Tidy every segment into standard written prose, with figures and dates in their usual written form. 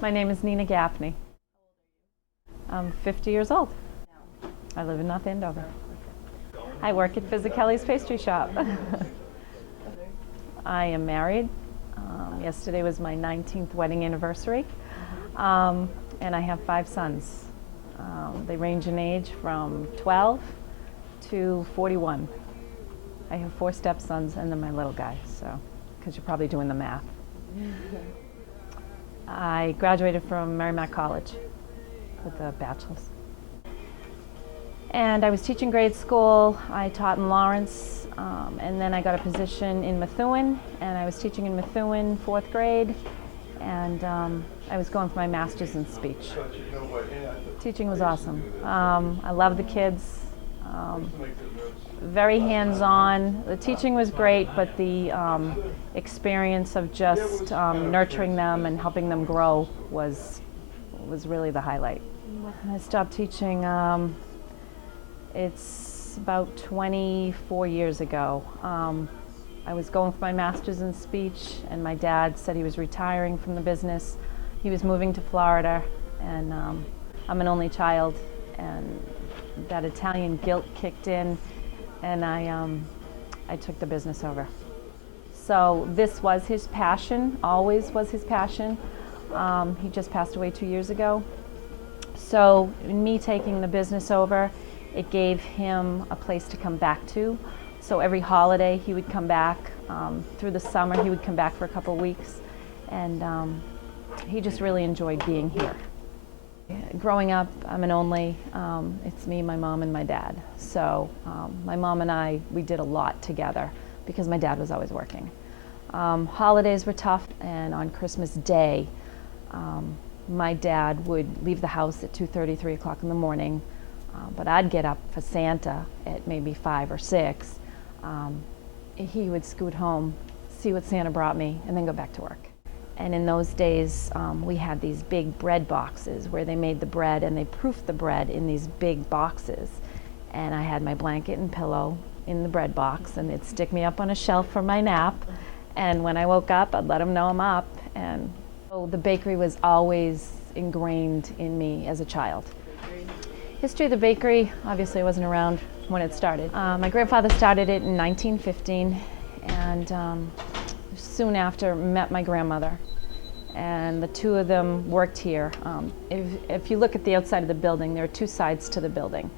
My name is Nina Gaffney. I'm 50 years old. I live in North Andover. I work at Fisichelli's pastry shop. I am married. Yesterday was my 19th wedding anniversary. And I have 5 sons. They range in age from 12 to 41. I have 4 stepsons and then my little guy, so, because you're probably doing the math. I graduated from Merrimack College with a bachelor's. And I was teaching grade school. I taught in Lawrence, and then I got a position in Methuen, and I was teaching in Methuen 4th grade, and I was going for my master's in speech. Teaching was awesome. I love the kids. Very hands-on. The teaching was great, but the experience of just nurturing them and helping them grow was really the highlight. I stopped teaching, it's about 24 years ago. I was going for my master's in speech, and my dad said he was retiring from the business. He was moving to Florida, and I'm an only child, and that Italian guilt kicked in, and I took the business over. So this was his passion, always was his passion. He just passed away 2 years ago. So me taking the business over, it gave him a place to come back to. So every holiday he would come back. Through the summer he would come back for a couple weeks, and he just really enjoyed being here. Growing up, I'm an only. It's me, my mom, and my dad. So my mom and I, we did a lot together because my dad was always working. Holidays were tough, and on Christmas Day, my dad would leave the house at 2:30, 3 o'clock in the morning, but I'd get up for Santa at maybe 5 or 6. He would scoot home, see what Santa brought me, and then go back to work. And in those days, we had these big bread boxes where they made the bread and they proofed the bread in these big boxes. And I had my blanket and pillow in the bread box, and they'd stick me up on a shelf for my nap. And when I woke up, I'd let them know I'm up. And so the bakery was always ingrained in me as a child. History of the bakery, obviously I wasn't around when it started. My grandfather started it in 1915, and soon after met my grandmother. And the two of them worked here. If you look at the outside of the building, there are 2 sides to the building.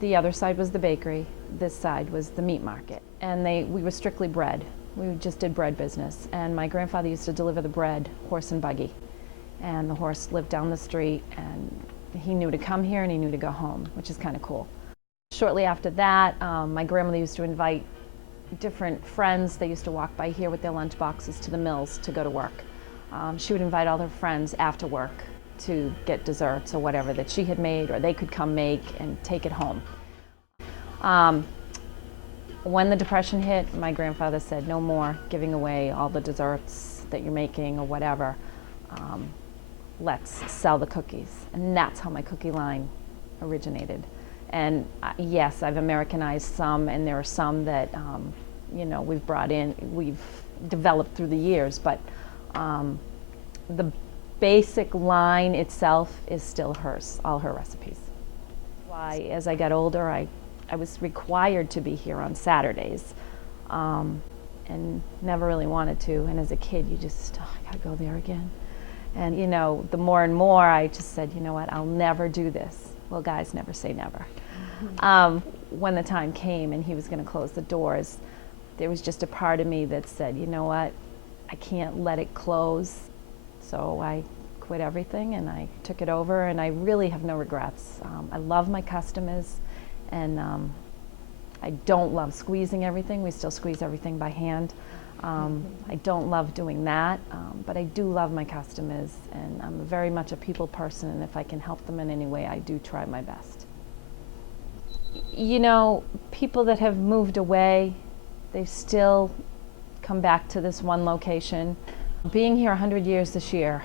The other side was the bakery. This side was the meat market. And we were strictly bread. We just did bread business. And my grandfather used to deliver the bread, horse and buggy. And the horse lived down the street, and he knew to come here and he knew to go home, which is kind of cool. Shortly after that, my grandmother used to invite different friends. They used to walk by here with their lunch boxes to the mills to go to work. She would invite all her friends after work to get desserts or whatever that she had made, or they could come make and take it home. When the Depression hit, my grandfather said, no more giving away all the desserts that you're making or whatever. Let's sell the cookies. And that's how my cookie line originated. And yes, I've Americanized some, and there are some that we've brought in, we've developed through the years, but the basic line itself is still hers, all her recipes. Why, as I got older, I was required to be here on Saturdays, and never really wanted to. And as a kid, you just, I gotta go there again. And the more and more, I just said, you know what, I'll never do this. Well, guys never say never. When the time came and he was going to close the doors, there was just a part of me that said, you know what, I can't let it close. So I quit everything and I took it over, and I really have no regrets. I love my customers, and I don't love squeezing everything. We still squeeze everything by hand. I don't love doing that, but I do love my customers, and I'm very much a people person, and if I can help them in any way, I do try my best. People that have moved away, they've still come back to this one location. Being here 100 years this year,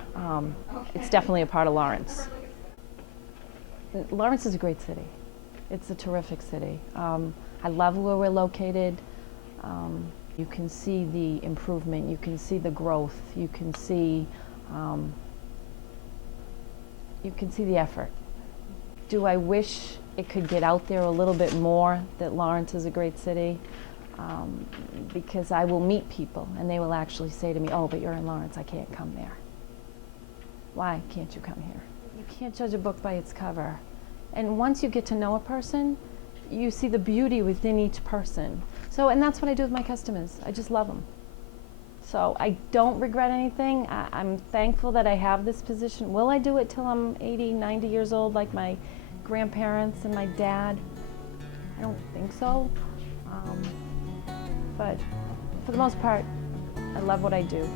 it's definitely a part of Lawrence. Lawrence is a great city. It's a terrific city. I love where we're located. You can see the improvement, you can see the growth, you can see you can see the effort. Do I wish it could get out there a little bit more that Lawrence is a great city? Because I will meet people and they will actually say to me, oh, but you're in Lawrence, I can't come there. Why can't you come here? You can't judge a book by its cover. And once you get to know a person, you see the beauty within each person. So, and that's what I do with my customers. I just love them. So I don't regret anything. I'm thankful that I have this position. Will I do it till I'm 80, 90 years old like my grandparents and my dad? I don't think so. But for the most part, I love what I do.